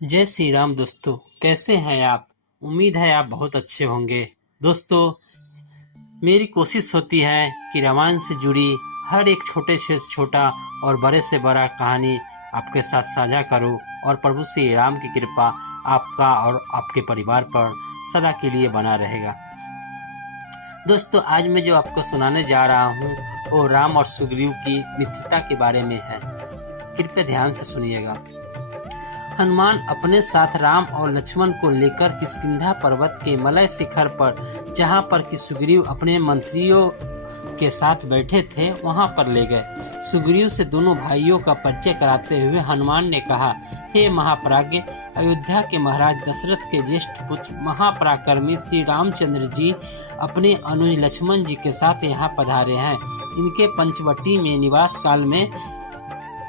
जय श्री राम दोस्तों, कैसे हैं आप। उम्मीद है आप बहुत अच्छे होंगे। दोस्तों, मेरी कोशिश होती है कि रामायण से जुड़ी हर एक छोटे से छोटा और बड़े से बड़ा कहानी आपके साथ साझा करूं और प्रभु श्री राम की कृपा आपका और आपके परिवार पर सदा के लिए बना रहेगा। दोस्तों, आज मैं जो आपको सुनाने जा रहा हूं वो राम और सुग्रीव की मित्रता के बारे में है। कृपया ध्यान से सुनिएगा। हनुमान अपने साथ राम और लक्ष्मण को लेकर किष्किंधा पर्वत के मलय शिखर पर, जहां पर कि सुग्रीव अपने मंत्रियों के साथ बैठे थे, वहां पर ले गए। सुग्रीव से दोनों भाइयों का परिचय कराते हुए हनुमान ने कहा, हे महाप्राज्ञ, अयोध्या के महाराज दशरथ के ज्येष्ठ पुत्र महापराक्रमी श्री रामचंद्र जी अपने अनुज लक्ष्मण जी के साथ यहाँ पधारे हैं। इनके पंचवटी में निवास काल में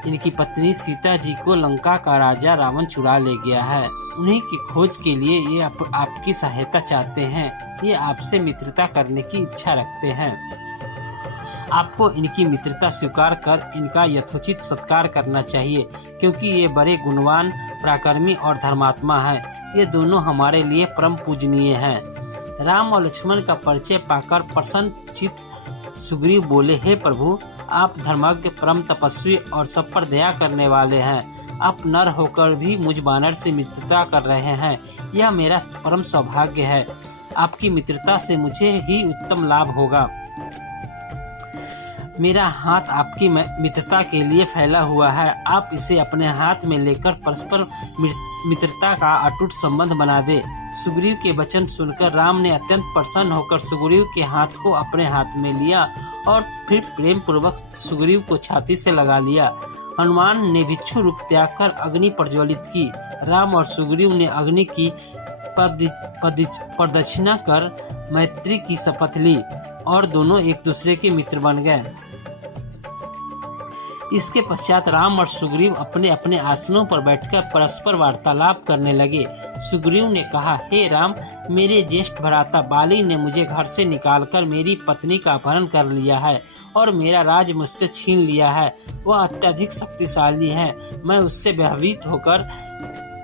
इनकी पत्नी सीता जी को लंका का राजा रावण चुरा ले गया है। उन्हीं की खोज के लिए ये आपकी सहायता चाहते हैं। ये आपसे मित्रता करने की इच्छा रखते हैं। आपको इनकी मित्रता स्वीकार कर इनका यथोचित सत्कार करना चाहिए, क्योंकि ये बड़े गुणवान, पराक्रमी और धर्मात्मा हैं। ये दोनों हमारे लिए परम पूजनीय हैं। राम और लक्ष्मण का परिचय पाकर प्रसन्न चित्त सुग्रीव बोले, हे प्रभु, आप धर्मज्ञ, परम तपस्वी और सब पर दया करने वाले हैं। आप नर होकर भी मुझ बानर से मित्रता कर रहे हैं। यह मेरा परम सौभाग्य है। आपकी मित्रता से मुझे ही उत्तम लाभ होगा। मेरा हाथ आपकी मित्रता के लिए फैला हुआ है। आप इसे अपने हाथ में लेकर परस्पर मित्रता का अटूट संबंध बना दे। सुग्रीव के वचन सुनकर राम ने अत्यंत प्रसन्न होकर सुग्रीव के हाथ को अपने हाथ में लिया और फिर प्रेम पूर्वक सुग्रीव को छाती से लगा लिया। हनुमान ने भिक्षु रूप त्याग कर अग्नि प्रज्वलित की। राम और सुग्रीव ने अग्नि की प्रदक्षिणा कर मैत्री की शपथ ली और दोनों एक दूसरे के मित्र बन गए। इसके पश्चात राम और सुग्रीव अपने अपने आसनों पर बैठकर परस्पर वार्तालाप करने लगे। सुग्रीव ने कहा, हे राम, मेरे ज्येष्ठ भ्राता बाली ने मुझे घर से निकालकर मेरी पत्नी का अपहरण कर लिया है और मेरा राज मुझसे छीन लिया है। वह अत्यधिक शक्तिशाली है। मैं उससे भयभीत होकर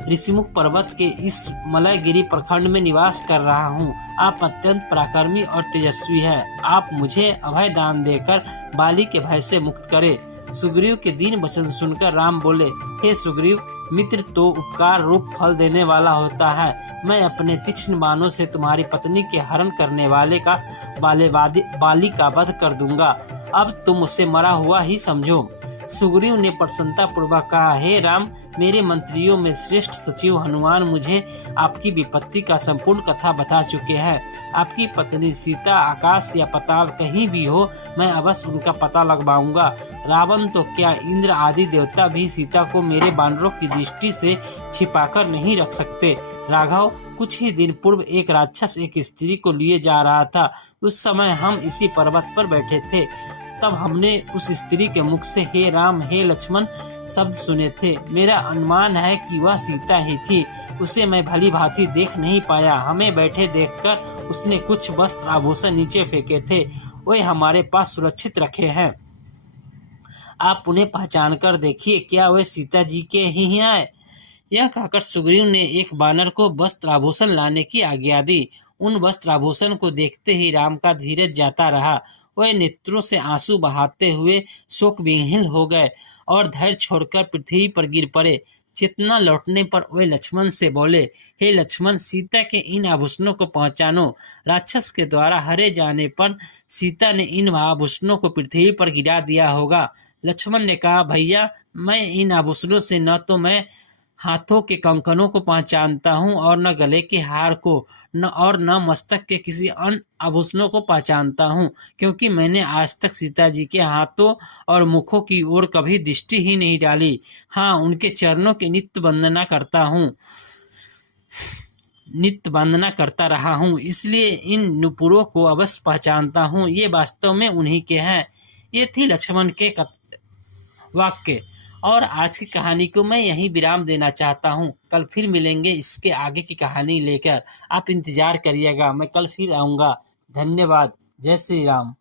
ऋषिमुख पर्वत के इस मलयगिरी प्रखंड में निवास कर रहा हूँ। आप अत्यंत पराक्रमी और तेजस्वी हैं। आप मुझे अभय दान देकर बाली के भय से मुक्त करें। सुग्रीव के दीन वचन सुनकर राम बोले, हे सुग्रीव, मित्र तो उपकार रूप फल देने वाला होता है। मैं अपने तीक्ष्ण बाणों से तुम्हारी पत्नी के हरण करने वाले का बाली का वध कर दूंगा। अब तुम उसे मरा हुआ ही समझो। सुग्रीव ने प्रसन्नता पूर्वक कहा, हे राम, मेरे मंत्रियों में श्रेष्ठ सचिव हनुमान मुझे आपकी विपत्ति का संपूर्ण कथा बता चुके हैं। आपकी पत्नी सीता आकाश या पाताल कहीं भी हो, मैं अवश्य उनका पता लगवाऊंगा। रावण तो क्या, इंद्र आदि देवता भी सीता को मेरे बानरों की दृष्टि से छिपाकर नहीं रख सकते। राघव, कुछ ही दिन पूर्व एक राक्षस एक स्त्री को लिए जा रहा था। उस समय हम इसी पर्वत पर बैठे थे। तब हमने उस स्त्री के मुख से हे राम, हे लक्ष्मण शब्द सुने थे। मेरा अनुमान है कि वह सीता ही थी। उसे मैं भली भांति देख नहीं पाया। हमें बैठे देखकर उसने कुछ वस्त्र आभूषण नीचे फेंके थे। वे हमारे पास सुरक्षित रखे हैं। आप उन्हें पहचान कर देखिए, क्या वे सीता जी के ही हैं? यह कहकर सुग्रीव ने एक बानर को वस्त्र आभूषण लाने की आज्ञा दी। उन वस्त्र आभूषण को देखते ही राम का धीरज जाता रहा। वह नेत्रों से आंसू बहाते हुए शोक विहीन हो गए और धैर्य छोड़कर पृथ्वी पर गिर पड़े। चेतना लौटने पर वे लक्ष्मण से बोले, हे लक्ष्मण, सीता के इन आभूषणों को पहचानो। राक्षस के द्वारा हरे जाने पर सीता ने इन आभूषणों को पृथ्वी पर गिरा दिया होगा। लक्ष्मण ने कहा, भैया, मैं इन आभूषणों से न तो मैं हाथों के कंकनों को पहचानता हूँ और न गले के हार को, न मस्तक के किसी अन्य आभूषणों को पहचानता हूँ, क्योंकि मैंने आज तक सीता जी के हाथों और मुखों की ओर कभी दृष्टि ही नहीं डाली। हाँ, उनके चरणों की नित्य वंदना करता रहा हूँ, इसलिए इन नुपुरों को अवश्य पहचानता हूँ। ये वास्तव में उन्हीं के हैं। ये थी लक्ष्मण के वाक्य। और आज की कहानी को मैं यहीं विराम देना चाहता हूँ। कल फिर मिलेंगे इसके आगे की कहानी लेकर। आप इंतजार करिएगा, मैं कल फिर आऊँगा। धन्यवाद। जय श्री राम।